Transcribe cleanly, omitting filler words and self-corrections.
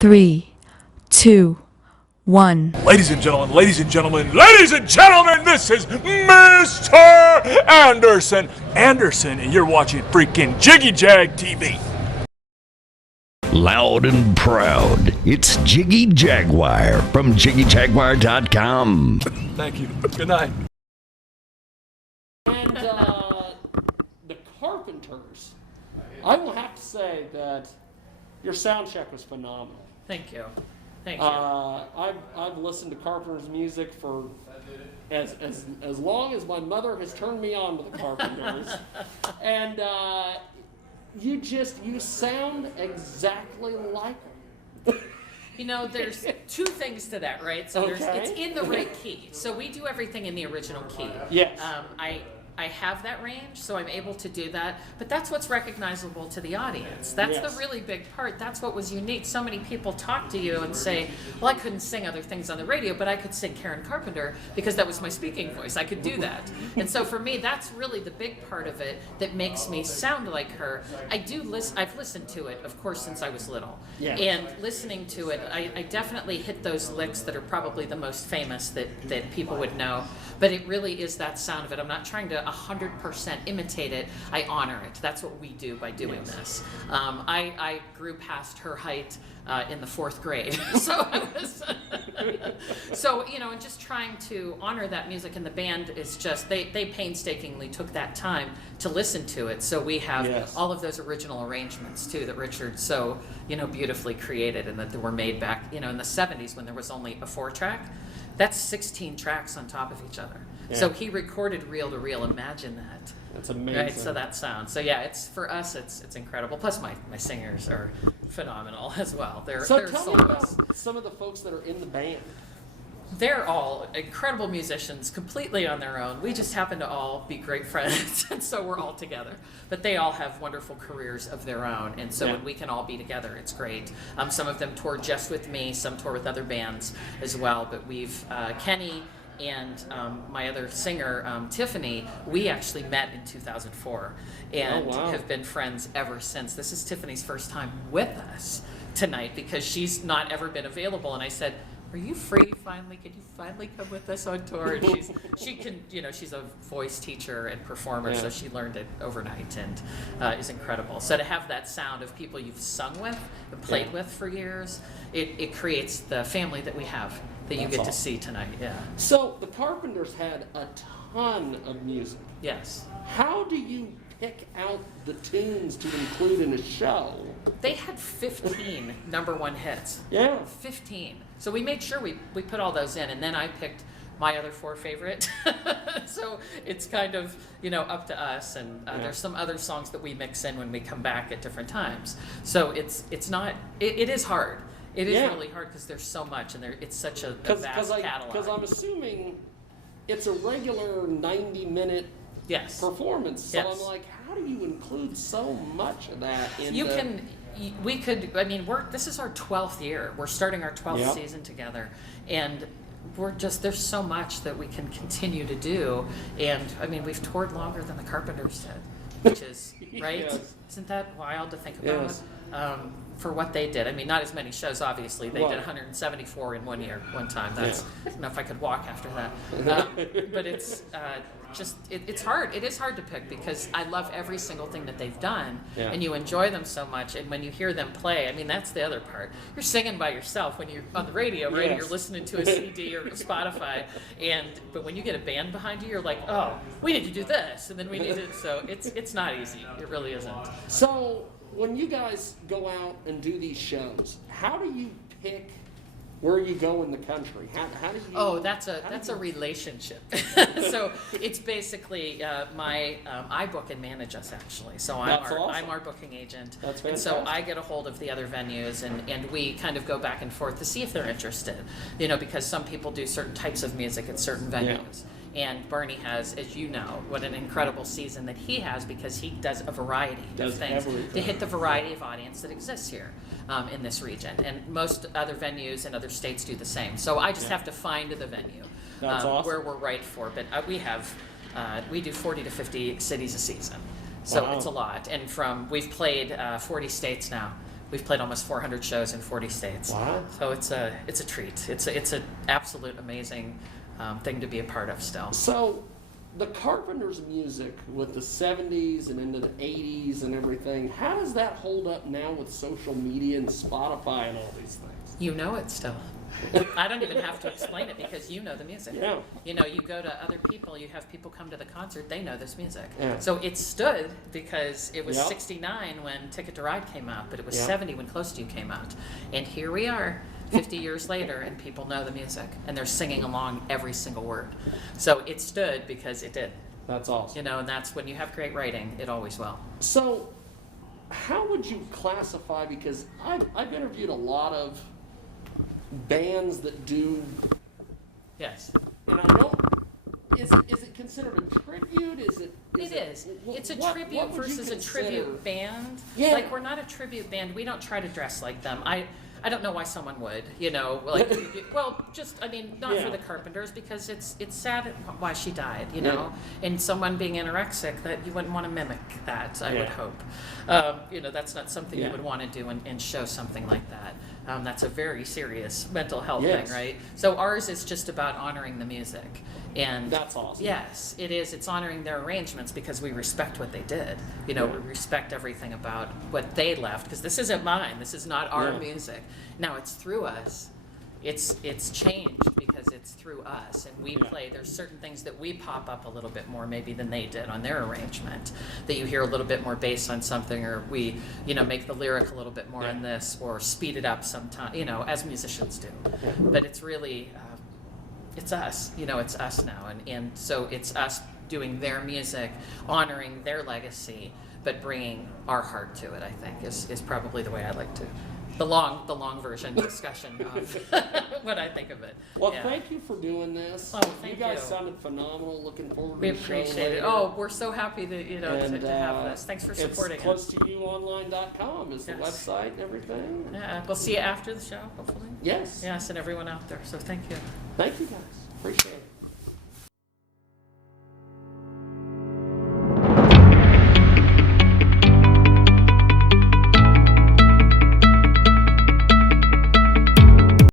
3, 2, 1. Ladies and gentlemen, ladies and gentlemen, ladies and gentlemen, this is Mr. Anderson. Anderson, and you're watching freaking Jiggy Jag TV. Loud and proud, it's Jiggy Jaguar from JiggyJaguar.com. Thank you. Good night. And the Carpenters, I will have to say that your sound check was phenomenal. Thank you. Thank you. I've listened to Carpenters music for as long as my mother has turned me on to the Carpenters, and you sound exactly like them. You know, there's two things to that, right? So Okay. it's in the right key. So we do everything in the original key. Yes. I have that range, so I'm able to do that. But that's what's recognizable to the audience. That's Yes. the really big part. That's what was unique. So many people talk to you and say, well, I couldn't sing other things on the radio, but I could sing Karen Carpenter because that was my speaking voice. I could do that. And so for me, that's really the big part of it that makes me sound like her. I've listened to it, of course, since I was little. Yes. And listening to it, I definitely hit those licks that are probably the most famous that people would know. But it really is that sound of it. I'm not trying to 100% imitate it. I honor it. That's what we do by doing this. I grew past her height in the 4th grade. So I was, and just trying to honor that music, and the band is just, they painstakingly took that time to listen to it. So we have Yes. all of those original arrangements too that Richard so, beautifully created, and that they were made back, in the 70s when there was only a 4-track. That's 16 tracks on top of each other. Yeah. So he recorded reel to reel. Imagine that. That's amazing. Right, so that sound. So yeah, for us, it's incredible. Plus my singers are phenomenal as well. They're So tell me soulless. about some of the folks that are in the band. They're all incredible musicians, completely on their own. We just happen to all be great friends, and so we're all together. But they all have wonderful careers of their own, and so Yeah. when we can all be together, it's great. Some of them tour just with me, some tour with other bands as well. But we've Kenny and my other singer, Tiffany, we actually met in 2004 and Oh, wow. have been friends ever since. This is Tiffany's first time with us tonight because she's not ever been available, and I said, are you free finally? Can you finally come with us on tour? And she's a voice teacher and performer, Yeah. so she learned it overnight and is incredible. So to have that sound of people you've sung with and played Yeah. with for years, it creates the family that we have that you That's get to awesome. see tonight. Yeah. So the Carpenters had a ton of music. Yes. How do you pick out the tunes to include in a show? They had 15 number one hits. Yeah. 15. So we made sure we put all those in, and then I picked my other 4 favorite. So it's kind of, up to us, and there's some other songs that we mix in when we come back at different times. So it is hard. It is Yeah. really hard because there's so much, and it's such a vast catalog. Because I'm assuming it's a regular 90-minute Yes. performance. So Yes. I'm like, how do you include so much of that in this is our 12th year. We're starting our 12th Yeah. season together, and there's so much that we can continue to do. And we've toured longer than the Carpenters did, which is, right? Yes. Isn't that wild to think about? Yes. For what they did. Not as many shows, obviously. They Right. did 174 in one time. I don't know if I could walk after that. But it's it's hard. It is hard to pick because I love every single thing that they've done, Yeah. and you enjoy them so much. And when you hear them play, that's the other part. You're singing by yourself when you're on the radio, right? Yes. You're listening to a CD or Spotify, but when you get a band behind you, you're like, oh, we need to do this, and then we need to. So it's not easy. It really isn't. So when you guys go out and do these shows, how do you pick where you go in the country? How do you? Oh, that's a relationship. So it's basically I book and manage us actually. So That's awesome. I'm our booking agent. That's and so fantastic. I get a hold of the other venues and we kind of go back and forth to see if they're interested. Because some people do certain types of music at certain venues. And Bernie has, as you know, what an incredible season that he has because he does a variety of things everything. to hit the variety of audience that exists here in this region. And most other venues in other states do the same. So I just have to find the venue That's awesome. where we're right for. But we do 40 to 50 cities a season. So Wow. it's a lot. And we've played 40 states now. We've played almost 400 shows in 40 states. Wow. So it's a treat. It's an absolute amazing thing to be a part of still. So, the Carpenters' music with the 70s and into the 80s and everything, how does that hold up now with social media and Spotify and all these things? You know it still. I don't even have to explain it because you know the music. Yeah. You know, you go to other people, you have people come to the concert, they know this music. Yeah. So it stood because it was Yep. 69 when Ticket to Ride came out, but it was Yep. 70 when Close to You came out. And here we are, 50 years later, and people know the music, and they're singing along every single word. So it stood because it did. That's awesome. You know, and that's when you have great writing, it always will. So, how would you classify, because I've interviewed a lot of bands that do, Yes. and I don't, is it considered a tribute? It is. It's a what tribute would you versus a consider- tribute band. Yeah. Like, we're not a tribute band. We don't try to dress like them. I don't know why someone would, you know, like, well, just, I mean, not Yeah. for the Carpenters, because it's sad why she died, you know, and someone being anorexic, that you wouldn't want to mimic that, I would Yeah. hope. You know, that's not something Yeah. you would want to do and show something like that. That's a very serious mental health Yes. thing, right? So ours is just about honoring the music. And That's awesome. yes, it is. It's honoring their arrangements because we respect what they did. You know, we respect everything about what they left, because this isn't mine. This is not our Yeah. music. Now it's through us. It's changed because it's through us, and we play. There's certain things that we pop up a little bit more maybe than they did on their arrangement. That you hear a little bit more bass on something, or we, you know, make the lyric a little bit more on this, or speed it up sometime. You know, as musicians do. But it's really. It's us, you know, it's us now. And so it's us doing their music, honoring their legacy, but bringing our heart to it, I think, is probably the way I like to. The long version discussion of what I think of it. Well, Yeah. thank you for doing this. Oh, thank you guys you. sounded phenomenal. Looking forward We to the show appreciate it. later. Oh, we're so happy that, you know, And, to have this. Thanks for supporting it's us. closetouonline.com is the Yes. website and everything. Yeah, we'll see you after the show, hopefully. Yes. Yes, and everyone out there. So thank you. Thank you guys. Appreciate it.